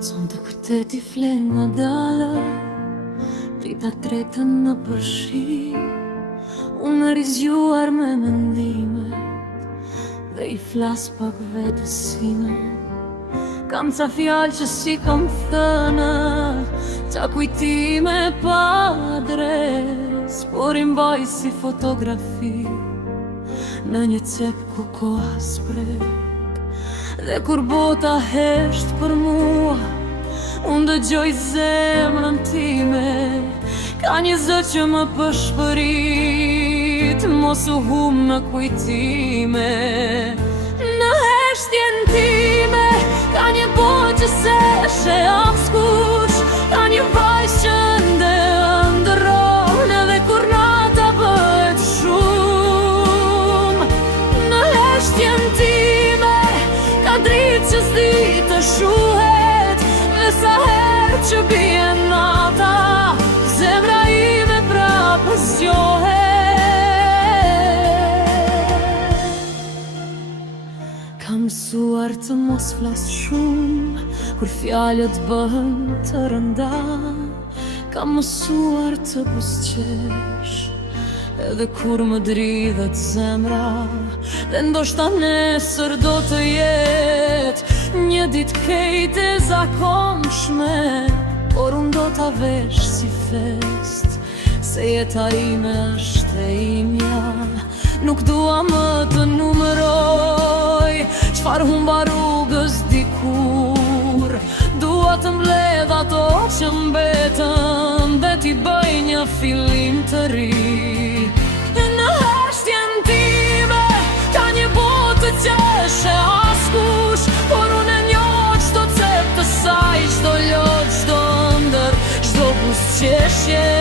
Sonte kur te ti flen nga dala, drita tretën në përshi. Unë rizjuar me mendimet dhe i flas pak vetësime. Kam ca fjallë që si kam thënë, ca kujtime pa adres, por i mbaj si fotografi në një cep ku koha sprek. Dhe kur bota hesht për mua, unë dëgjoj zemrën time. Ka një zë që më pëshpërit, mos u hum në kujtime. Në heshtjen time, ka një botë që se she afskush. Ka një vajzë që ndë ndëron, edhe kur nata bëhet shumë. Në heshtjen time, ka dritë që s'di të shuhet, dhe sa herë që bie nata, zemra ime prapë zgjohet. Kam mësuar të mos flas shumë, kur fjalët bëhen të rënda. Kam mësuar të buzëqesh, edhe kur më dridhet zemra. Dhe ndoshta nesër do të jetë një ditë kejt e zakonshme, por unë do t'a vesh si fest, se jeta ime është e imja. Nuk dua më të numëroj çfar humba rrugës dikur. Dua të mbledh ato që mbetën, dhe t'i bëj një fillim të ri. Në heshtjen time, ka një botë që she askush, por unë e njoh çdo cep të saj, çdo lot, çdo ëndër, çdo buzëqeshje.